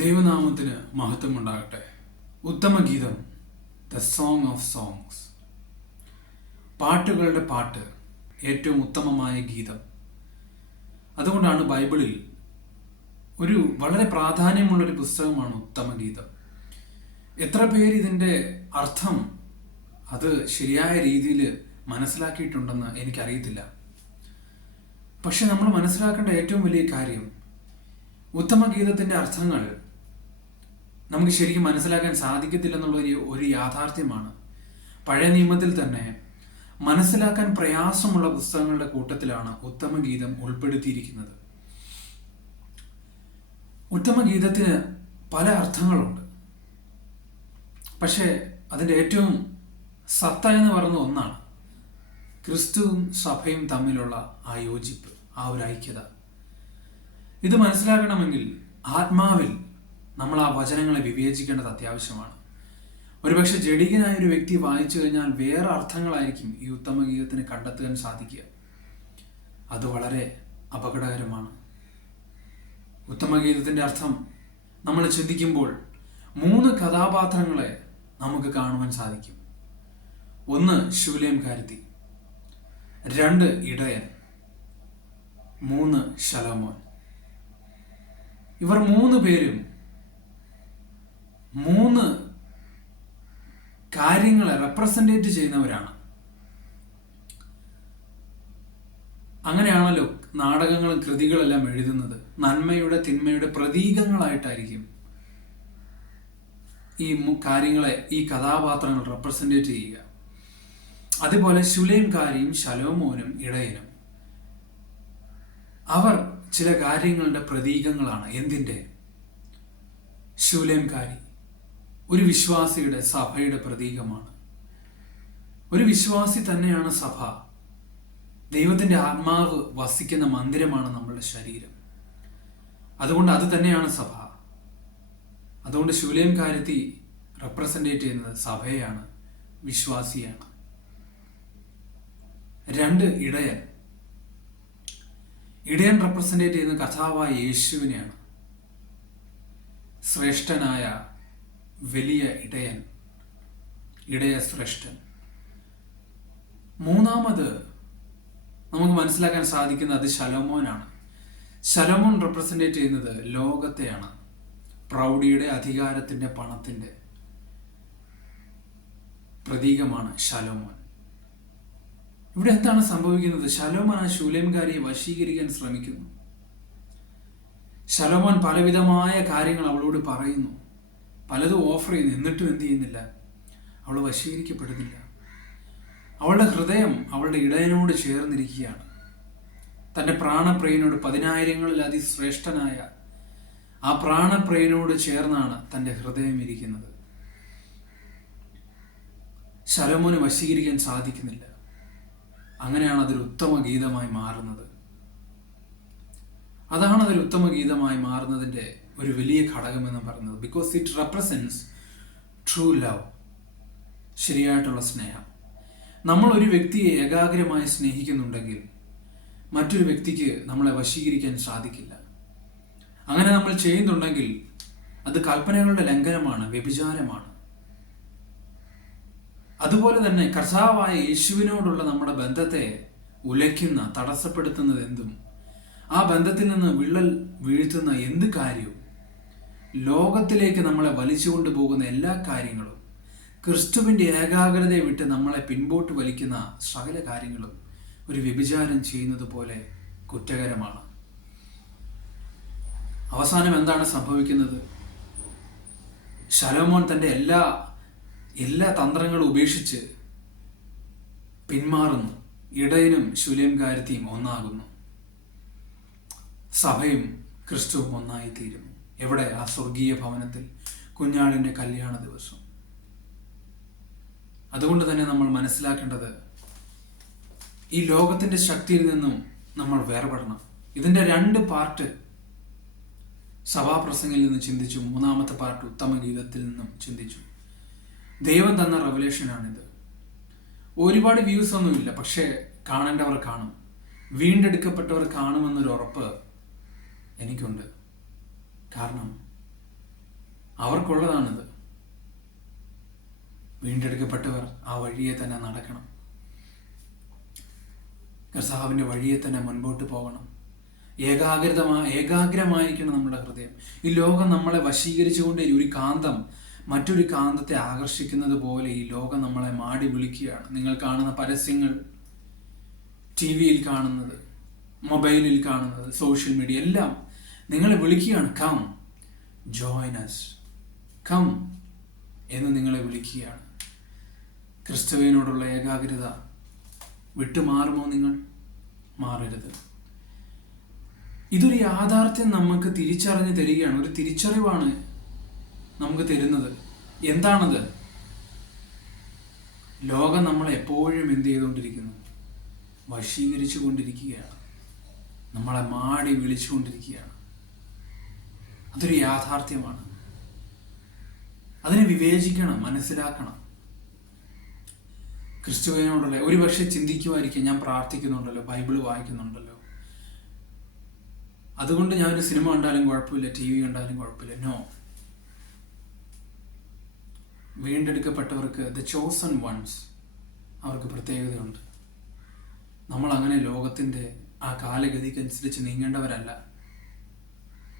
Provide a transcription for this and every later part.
ദൈവനാമത്തിന് മഹത്വം ഉണ്ടാകട്ടെ. ഉത്തമഗീതം, ദ സോങ് ഓഫ് സോങ്സ്, പാട്ടുകളുടെ പാട്ട്, ഏറ്റവും ഉത്തമമായ ഗീതം. അതുകൊണ്ടാണ് ബൈബിളിൽ ഒരു വളരെ പ്രാധാന്യമുള്ളൊരു പുസ്തകമാണ് ഉത്തമഗീതം. എത്ര പേര് ഇതിൻ്റെ അർത്ഥം അത് ശരിയായ രീതിയിൽ മനസ്സിലാക്കിയിട്ടുണ്ടെന്ന് എനിക്കറിയത്തില്ല. പക്ഷെ നമ്മൾ മനസ്സിലാക്കേണ്ട ഏറ്റവും വലിയ കാര്യം, ഉത്തമഗീതത്തിൻ്റെ അർത്ഥങ്ങൾ നമുക്ക് ശരിക്കും മനസ്സിലാക്കാൻ സാധിക്കത്തില്ലെന്നുള്ള ഒരു യാഥാർത്ഥ്യമാണ്. പഴയ നിയമത്തിൽ തന്നെ മനസ്സിലാക്കാൻ പ്രയാസമുള്ള പുസ്തകങ്ങളുടെ കൂട്ടത്തിലാണ് ഉത്തമഗീതം ഉൾപ്പെടുത്തിയിരിക്കുന്നത്. ഉത്തമഗീതത്തിന് പല അർത്ഥങ്ങളുണ്ട്. പക്ഷേ അതിൻ്റെ ഏറ്റവും സത്ത എന്ന് പറയുന്ന ഒന്നാണ് ക്രിസ്തുവും സഭയും തമ്മിലുള്ള ആ യോജിപ്പ്, ആ ഒരു ഐക്യത. ഇത് മനസ്സിലാക്കണമെങ്കിൽ ആത്മാവിൽ നമ്മൾ ആ വചനങ്ങളെ വിവേചിക്കേണ്ടത് അത്യാവശ്യമാണ്. ഒരുപക്ഷെ ജഡികനായ ഒരു വ്യക്തി വായിച്ചു കഴിഞ്ഞാൽ വേറെ അർത്ഥങ്ങളായിരിക്കും ഈ ഉത്തമഗീതത്തിന് കണ്ടെത്താൻ സാധിക്കുക. അത് വളരെ അപകടകരമാണ്. ഉത്തമഗീതത്തിൻ്റെ അർത്ഥം നമ്മൾ ചിന്തിക്കുമ്പോൾ 3 കഥാപാത്രങ്ങളെ നമുക്ക് കാണുവാൻ സാധിക്കും. 1 ശൂലേംകാരത്തി, 2 ഇടയൻ, 3 ശലോമോൻ. ഇവർ 3 പേരും 3 കാര്യങ്ങളെ റെപ്രസെൻറ്റേറ്റ് ചെയ്യുന്നവരാണ്. അങ്ങനെയാണല്ലോ നാടകങ്ങളും കൃതികളെല്ലാം എഴുതുന്നത്. നന്മയുടെ തിന്മയുടെ പ്രതീകങ്ങളായിട്ടായിരിക്കും ഈ കാര്യങ്ങളെ, ഈ കഥാപാത്രങ്ങൾ റെപ്രസെൻറ്റേറ്റ് ചെയ്യുക. അതുപോലെ ശൂലേംകാരിയും ശലോമോനും ഇടയനും അവർ ചില കാര്യങ്ങളുടെ പ്രതീകങ്ങളാണ്. എന്തിൻ്റെ? ശൂലേംകാരി ഒരു വിശ്വാസിയുടെ, സഭയുടെ പ്രതീകമാണ്. ഒരു വിശ്വാസി തന്നെയാണ് സഭ. ദൈവത്തിൻ്റെ ആത്മാവ് വസിക്കുന്ന മന്ദിരമാണ് നമ്മളുടെ ശരീരം. അതുകൊണ്ട് അത് തന്നെയാണ് സഭ. അതുകൊണ്ട് ശൂലേംകാരത്തി റെപ്രസെൻറ്റേറ്റ് ചെയ്യുന്നത് സഭയെയാണ്, വിശ്വാസിയാണ്. 2 ഇടയൻ. ഇടയൻ റെപ്രസെൻറ്റേറ്റ് ചെയ്യുന്ന കർത്താവായ യേശുവിനെയാണ്. ശ്രേഷ്ഠനായ വലിയ ഇടയൻ, ഇടയ ശ്രേഷ്ഠൻ. 3 നമുക്ക് മനസ്സിലാക്കാൻ സാധിക്കുന്നത് ശലോമോനാണ്. ശലോമോൻ റെപ്രസെൻറ്റേറ്റ് ചെയ്യുന്നത് ലോകത്തെയാണ്. പ്രൗഢിയുടെ, അധികാരത്തിൻ്റെ, പണത്തിൻ്റെ പ്രതീകമാണ് ശലോമോൻ. ഇവിടെ എന്താണ് സംഭവിക്കുന്നത്? ശലോമോൻ ആ ശൂലേംകാരിയെ വശീകരിക്കാൻ ശ്രമിക്കുന്നു. ശലോമോൻ പലവിധമായ കാര്യങ്ങൾ അവളോട് പറയുന്നു, പലതും ഓഫർ ചെയ്യുന്നു. എന്നിട്ടും എന്ത് ചെയ്യുന്നില്ല? അവൾ വശീകരിക്കപ്പെടുന്നില്ല. അവളുടെ ഹൃദയം അവളുടെ ഇടയനോട് ചേർന്നിരിക്കുകയാണ്. തൻ്റെ പ്രാണപ്രിയനോട്, 10,000-ങ്ങളിൽ അതിശ്രേഷ്ഠനായ ആ പ്രാണപ്രിയനോട് ചേർന്നാണ് തൻ്റെ ഹൃദയം ഇരിക്കുന്നത്. ശലോമോന് വശീകരിക്കാൻ സാധിക്കുന്നില്ല. അങ്ങനെയാണ് അതൊരു ഉത്തമ ഗീതമായി മാറുന്നത്. അതാണ് അതിൽ ഉത്തമ ഗീതമായി മാറുന്നതിൻ്റെ ഒരു വലിയ ഘടകമെന്ന് പറയുന്നത്. Because it represents true love, ശരിയായിട്ടുള്ള സ്നേഹം. നമ്മൾ ഒരു വ്യക്തിയെ ഏകാഗ്രമായി സ്നേഹിക്കുന്നുണ്ടെങ്കിൽ മറ്റൊരു വ്യക്തിക്ക് നമ്മളെ വശീകരിക്കാൻ സാധിക്കില്ല. അങ്ങനെ നമ്മൾ ചെയ്യുന്നുണ്ടെങ്കിൽ അത് കൽപ്പനകളുടെ ലംഘനമാണ്, വ്യഭിചാരമാണ്. അതുപോലെ തന്നെ കർത്താവായ യേശുവിനോടുള്ള നമ്മുടെ ബന്ധത്തെ ഉലയ്ക്കുന്ന, തടസ്സപ്പെടുത്തുന്നത് എന്തും, ആ ബന്ധത്തിൽ നിന്ന് വിള്ളൽ വീഴ്ത്തുന്ന എന്ത് കാര്യവും, ലോകത്തിലേക്ക് നമ്മളെ വലിച്ചുകൊണ്ടു പോകുന്ന എല്ലാ കാര്യങ്ങളും, ക്രിസ്തുവിൻ്റെ ഏകാഗ്രതയെ വിട്ട് നമ്മളെ പിൻപോട്ട് വലിക്കുന്ന സകല കാര്യങ്ങളും ഒരു വ്യഭിചാരം ചെയ്യുന്നത് പോലെ കുറ്റകരമാണ്. അവസാനം എന്താണ് സംഭവിക്കുന്നത്? ശലോമോൻ തൻ്റെ എല്ലാ തന്ത്രങ്ങളും ഉപേക്ഷിച്ച് പിന്മാറുന്നു. ഇടയനും ശൂലേംകാരത്തിയും ഒന്നാകുന്നു. സഭയും ക്രിസ്തുവും ഒന്നായിത്തീരുന്നു. എവിടെ? ആ സ്വർഗീയ ഭവനത്തിൽ, കുഞ്ഞാടിൻ്റെ കല്യാണ ദിവസം. അതുകൊണ്ട് തന്നെ നമ്മൾ മനസ്സിലാക്കേണ്ടത്, ഈ ലോകത്തിൻ്റെ ശക്തിയിൽ നിന്നും നമ്മൾ വേർപെടണം. ഇതിൻ്റെ 2 പാർട്ട് സഭാപ്രസംഗിൽ നിന്ന് ചിന്തിച്ചു. 3-ാമത്തെ പാർട്ട് ഉത്തമഗീതത്തിൽ നിന്നും ചിന്തിച്ചു. ദൈവം തന്ന റെവലേഷനാണിത്. ഒരുപാട് വ്യൂസ് ഒന്നുമില്ല, പക്ഷേ കാണേണ്ടവർ കാണും, വീണ്ടെടുക്കപ്പെട്ടവർ കാണുമെന്നൊരു ഉറപ്പ് എനിക്കുണ്ട്. കാരണം അവർക്കുള്ളതാണിത്. വീണ്ടെടുക്കപ്പെട്ടവർ ആ വഴിയെ തന്നെ നടക്കണം. കർത്താവിൻ്റെ വഴിയെ തന്നെ മുൻപോട്ട് പോകണം. ഏകാഗ്രമായിരിക്കണം നമ്മുടെ ഹൃദയം. ഈ ലോകം നമ്മളെ വശീകരിച്ചുകൊണ്ട് ഒരു കാന്തം മറ്റൊരു കാന്തത്തെ ആകർഷിക്കുന്നത് പോലെ ഈ ലോകം നമ്മളെ മാടി വിളിക്കുകയാണ്. നിങ്ങൾ കാണുന്ന പരസ്യങ്ങൾ, TV-യിൽ കാണുന്നത്, മൊബൈലിൽ കാണുന്നത്, സോഷ്യൽ മീഡിയ എല്ലാം നിങ്ങളെ വിളിക്കുകയാണ്. കം ജോയിൻ us, കം എന്ന് നിങ്ങളെ വിളിക്കുകയാണ്. ക്രിസ്തുവിനോടുള്ള ഏകാഗ്രത വിട്ടുമാറുമോ നിങ്ങൾ? മാറരുത്. ഇതൊരു യാഥാർത്ഥ്യം നമുക്ക് തിരിച്ചറിഞ്ഞ് തരികയാണ്. ഒരു തിരിച്ചറിവാണ് നമുക്ക് തരുന്നത്. എന്താണത്? ലോകം നമ്മളെ എപ്പോഴും എന്ത് ചെയ്തുകൊണ്ടിരിക്കുന്നു? വശീകരിച്ചു കൊണ്ടിരിക്കുകയാണ്. നമ്മളെ മാടി വിളിച്ചുകൊണ്ടിരിക്കുകയാണ്. അതൊരു യാഥാർത്ഥ്യമാണ്. അതിനെ വിവേചിക്കണം, മനസ്സിലാക്കണം. ക്രിസ്തുവിനോടുള്ള ഒരുപക്ഷെ ചിന്തിക്കുമായിരിക്കും, ഞാൻ പ്രാർത്ഥിക്കുന്നുണ്ടല്ലോ, ബൈബിള് വായിക്കുന്നുണ്ടല്ലോ, അതുകൊണ്ട് ഞാനൊരു സിനിമ കണ്ടാലും കുഴപ്പമില്ല, TV കണ്ടാലും കുഴപ്പമില്ല. നോ. വീണ്ടെടുക്കപ്പെട്ടവർക്ക്, ദ ചോസൺ വൺസ്, അവർക്ക് പ്രത്യേകതയുണ്ട്. നമ്മൾ അങ്ങനെ ലോകത്തിൻ്റെ ആ കാലഗതിക്കനുസരിച്ച് നീങ്ങേണ്ടവരല്ല.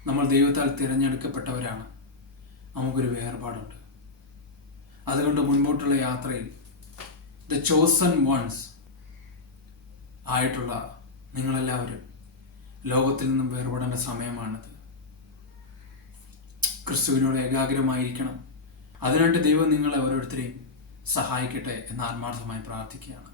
നമ്മൾ ദൈവത്താൽ തിരഞ്ഞെടുക്കപ്പെട്ടവരാണ്. നമുക്കൊരു വേർപാടുണ്ട്. അതുകൊണ്ട് മുൻപോട്ടുള്ള യാത്രയിൽ ദ ചോസൺ വൺസ് ആയിട്ടുള്ള നിങ്ങളെല്ലാവരും ലോകത്തിൽ നിന്നും വേർപെടേണ്ട സമയമാണിത്. ക്രിസ്തുവിനോട് ഏകാഗ്രമായിരിക്കണം. അതിനായിട്ട് ദൈവം നിങ്ങളെ ഓരോരുത്തരെയും സഹായിക്കട്ടെ എന്ന് ആത്മാർത്ഥമായി പ്രാർത്ഥിക്കുകയാണ്.